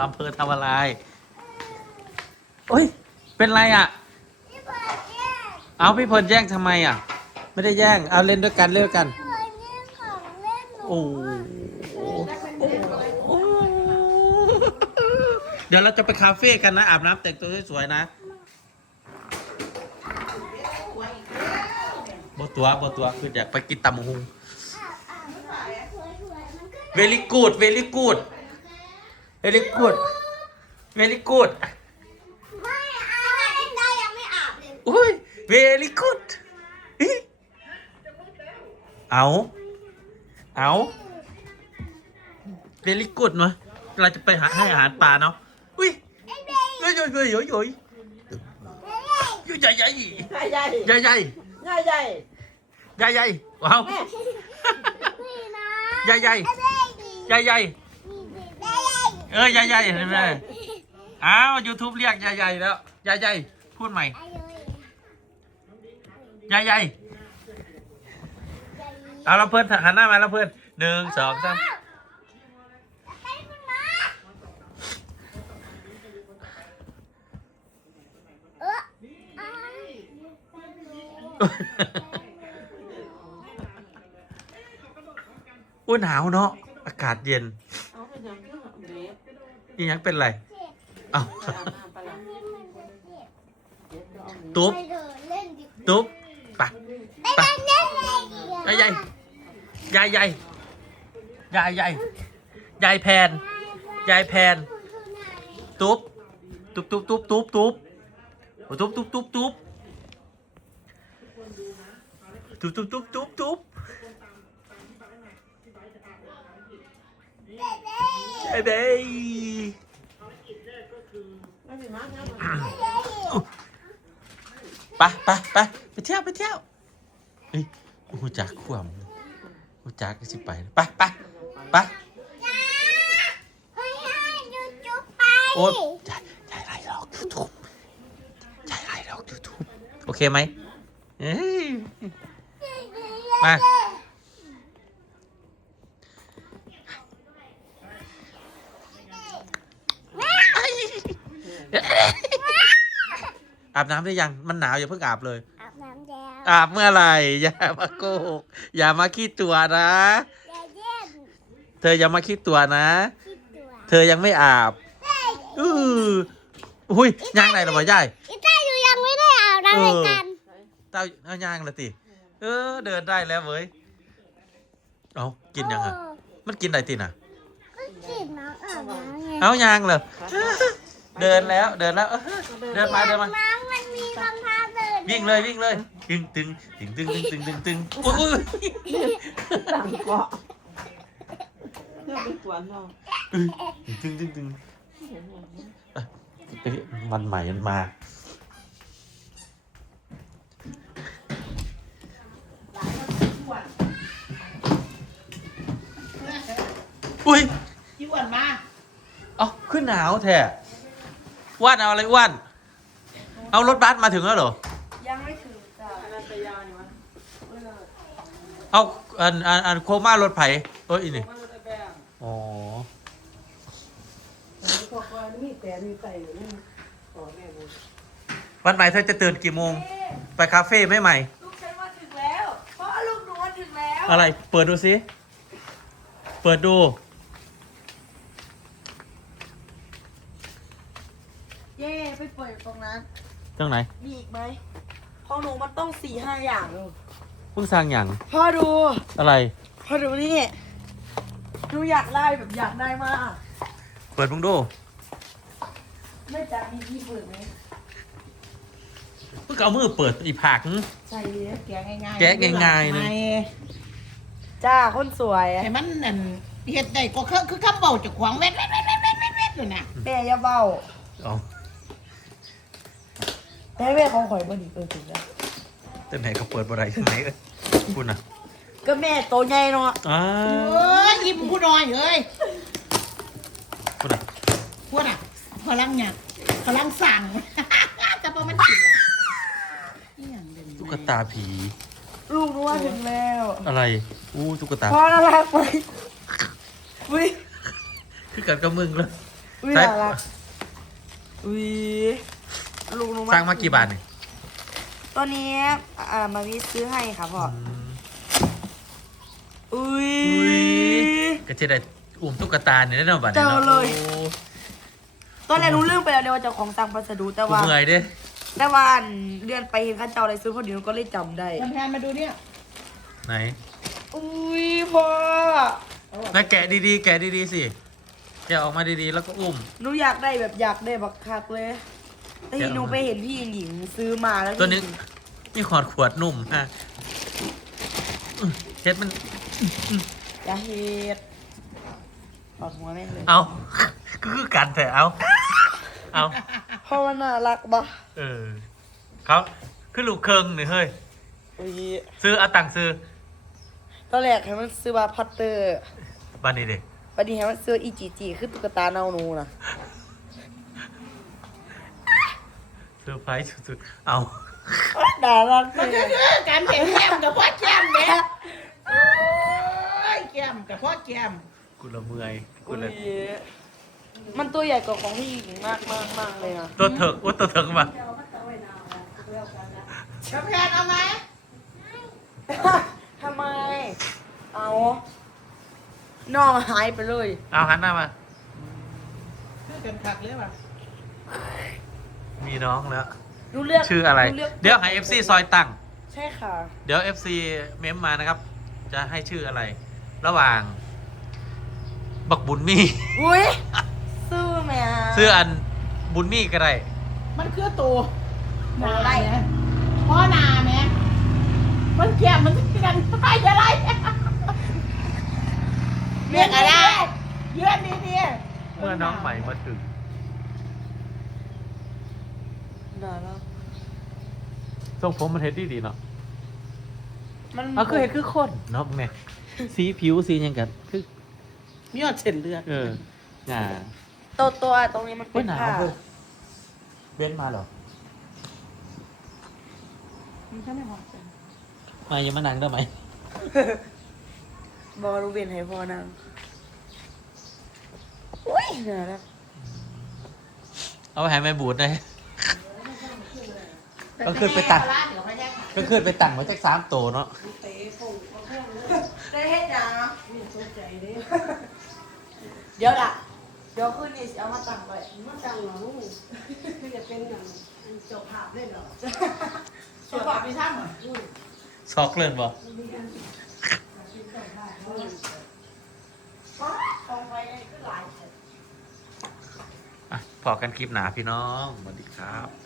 ลำเพอทำอะไรโอ้ย เป็นไรอะพี่เปิดแยกเอาพี่เพลินแย่งทำไมอะ ไม่ได้แย่ง เอาเล่นด้วยกันเล่นด้วยกันเปิดแยกของเล่นหนูโอ้โหเดี๋ยวเราจะไปคาเฟ่กันนะ อาบน้ำแต่งตัวสวยๆนะบตัวบตัวคืออยากไปกินตำบักหุงอะอะสวยๆมันก็ very good very good very good very good ไม่อาบเล่นได้ยังไม่อาบเลยอุ้ย very good อิ๊ะเอา เอา very good เนอะเราจะไปหาให้อาหารปลาเนาะ อุ้ยไอ้เบเฮ้ยเฮ้ยเฮ้ยเฮ้ยเฮ้ยย์ยุ่ยใหญ่ใหญ่ใหญ่ใหญ่ใหญ่ใหญ่ใหญ่ใหญ่ใหญ่ใหญ่ว้าวนี่นะใหญ่ใหญ่ไอ้เบย์ใหญ่ใหญ่ไอ้ เบย์เออใหญ่ใหญ่เห็นไหมอ้าว YouTube เรียกใหญ่ใหญ่แล้วใหญ่ใหญ่พูดใหม่ไอ้เบย์ใหญ่ใหญ่เอาแล้วเพื่อนหันหน้ามาแล้วเพื่อนหนึ่งสองสามอุ้ยหนาวเนาะอากาศเย็น เอาไปยังก็เบส นี่ยังเป็นไรเจ็บเอ้าอาบน้ำไปละนี่มันจะเจ็บเดี๋ยวเอาเบสตุ๊บไปเดินเล่นดิตุ๊บไปไปเดินเล่นเลยใหญ่ใหญ่ใหญ่ใหญ่ใหญ่ใหญ่แพนใหญ่แพนตุ๊บตุ๊บตุ๊บตุ๊บตุ๊บตุ๊บตุ๊บตุ๊บตุ๊บตุ๊บตุ๊บตุ๊บตุ๊บตุ๊บตุ๊บ ไอ้เบ้ไม่มีมั้งนะไปไปไปไปเที่ยวไปเที่ยวเฮ้ยหูจักขวามหูจักก็สิไปไปไปไปเฮ้ยให้ดูจุ๊บไปโอ๊ยยายยายไล่เราออกยูทูบยายไล่เราออกยูทูบโอเคไหมเอ้ยมา อาบน้ำได้ยังมันหนาวอย่าเพิ่งอาบเลย อาบน้ำแล้วอาบเมื่อไหร่อย่ามาโกหกอย่ามาขี้ตัวนะ อย่าเย็นเธออย่ามาขี้ตัวนะ คิดตัวเธอยังไม่อาบอืออุ้ยย่างไหนหรอวะยาย อีต้าอยู่ยังไม่ได้อาบน้ำเหมือนกันเต้าเอาย่างละติเออ เดินได้แล้วเว้ยเอากินยังอะ มันกินได้ติน่ะ ก็กินน้ำอาบน้ำไงเอาย่างเลยเดินแล้วเดินแล้วเออเดินมาเดินมา น้ำ มันมีรองเท้าเดินวิ่งเลยวิ่งเลยตึงตึงตึงตึงตึงตึงตึงตึงอุ้ยอุ้ยต่างเกาะเพื่อไปสวนเนาะตึงตึงตึงเอ้ยมันใหม่มันมาอุ้ยที่อ้วนมาเอาขึ้นหนาวแท้อ้ว่านเอาอะไรอ้ว่าน เอารถบัสมาถึงแล้วเหรอ ยังไม่ถึงจ้ะอันนั้นไปยาวนี่วะเวลาเอาอันอันอันโคม่ารถไผ่เอ้ยอีนี่ มันจะแบงอ๋อมีพวกว่ามีแต่มีไก่อยู่นี่ต่อแม่บุญวันใหม่เธอจะตื่นกี่โมงไปคาเฟ่ไหมใหม่ ลูกฉันมาถึงแล้ว เพราะลูกหนูมาถึงแล้ว อะไร เปิดดูสิ เปิดดู เย่ไปเปิดตรงนั้น ตรงไหนมีอีกไหมของหนูมันต้องสี่ห้าอย่างเลยเพิ่งสร้างอย่างพ่อดู อะไร พ่อดูนี่หนูอยากได้แบบอยากได้มาก เปิดมึงดูไม่จักมีที่เปิดไหมเพิ่งเอามือเปิดอีผักใช่เลยแกะง่ายๆแกะง่ายๆเลย จ้าคนสวยไอ้มันนั่นเฮ็ดได้ก็คือคือคำเบาเจากขวางเว็ดเว็ดเว็ดเว็ดเว็ดเว็ดเว็ดอยู่นะแม่อย่าเบาเอา แต่แม่ของข่อยบ่ดีเออถึงแล้วต้นไหนก็เปิดบ่ได้ต้นไหนเอ้ยคุณน่ะก็แม่โตใหญ่เนาะอ้าเอ้ยยิ้มผู้น้อยเอ้ยคุณน่ะพวกน่ะพลังเนี่ยพลังสั่ง แต่พอมันกินละอิหยังเด่นตุ๊กตาผี ลูกรู้ว่าถึงแล้วอะไร อู้ตุ๊กตา พ่อน่ารักไหมวิคือกิดกับมึงเลยอุ้ยใช่น่ารักอุ้ย ลุงลุงสร้างมากี่บาทเนี่ยตัวนี้อ่ามาวิซื้อให้ค่ะพ่ออุ้ยอุ้ย ก็จะได้อุ้มตุ๊กตาเนี่ยได้เนาะบัดนี้เจอเนาะเลย โอ้ตอนแรกหนูลืมไปแล้วเนี่ยว่าเจ้าของสั่งพัสดุแต่กูว่าเมื่อยเด้แต่ว่าอันเดือนไปเห็นเข้าเจ้าอะไรซื้อพอดีหนูก็เลยจำได้แพนๆมาดูเนี่ยไหนอุ้ยพ่อแล้วแกะดีๆ แกะดีๆสิ แกะออกมาดีๆ แล้วก็อุ้ม หนูอยากได้แบบอยากได้บักคักเลย แต่ทีหนูไปเห็นพี่หญิงซื้อมาแล้วตัวนี้นี่ขอดขวดนุ่มฮะอื้อเฮ็ดมันอย่าเฮ็ดปอดหัวแม่งเลยเอาคือกันแต่เอาเอาเพราะว่าน่ารักปะเออเขาคือลูกเคิงนี่เฮ้ยอุ้ยซื้อเอาตังค์ซื้อตอนแรกให้มันซื้อมาพัตเตอร์บ้านนี้เด็วันนี้ให้มันซื้ออีจีจีคือตุ๊กตาเนาหนูนะ เซ อร์ไพรส์สุดๆ เอาน่ารักเลมันก็ยคือการเห็นแก้มกับพ่อแก้มเนี่ยโอ้ยแก้มกับพ่อแก้มกูละเมื่อยกูอุ้เลยยมันตัวใหญ่กว่าของพี่หญิงมากมากมากเลยนะตัวเถิกว่าตัวเถิกมาแพนเอาไหมทำไม เอาน้องหายไปเลย เอาหันหน้ามาคือกันคักเลยว่ะ มีน้องแล้วหนูเลือกชื่ออะไรหนูลือกเดี๋ยวให้ FC ซอยตั้ง ใช่ค่ะ เดี๋ยว FC เมมมานะครับ จะให้ชื่ออะไร ระหว่าง บักบุญมี่ อุ้ยซื้อแม่ชื่ออันบุญมี่ก็ได้มันคือตัวหนาอะไรพ่อหนาไหมมันแก้มมันคือกันไปอะไรเรียกอะไรเยือนดีๆ เมื่อน้องใหม่มาถึง น่ารักทรงผมมันเฮ็ดดีดีๆเนาะมันเอาคือเฮ็ดคือคนเนาะไงสีผิวสีหยังกันคือมีหอดเส้นเลือดเอออ่าตัวตัวตรงนี้มันเว้เป็ยนหนาวผ้าเว้ยเบนมาเหรอมันก็ไม่หอดเส้นมายังมานั่งได้ไหมบอรูเบนให้พ่อนางอุ้ยน่ารักเอาไปให้แม่บูดเลย ก็ขึ้นไปตังก็ขึ้นไปตังไว้จักสามโตเนาะได้เฮ็ดยังเดี๋ยวล่ะเดี๋ยวคืนนี้สิเอามาตั้งไว้มันจังเหรอลูกคือจะเป็นอย่างเจ้าภาพได้เหรอส่วนปากพี่ช่างเหรอซอกเล่นบ่ของไฟนี่คือหลายเสร็จอะพอกันคลิปหนาพี่น้องสวัสดีครับ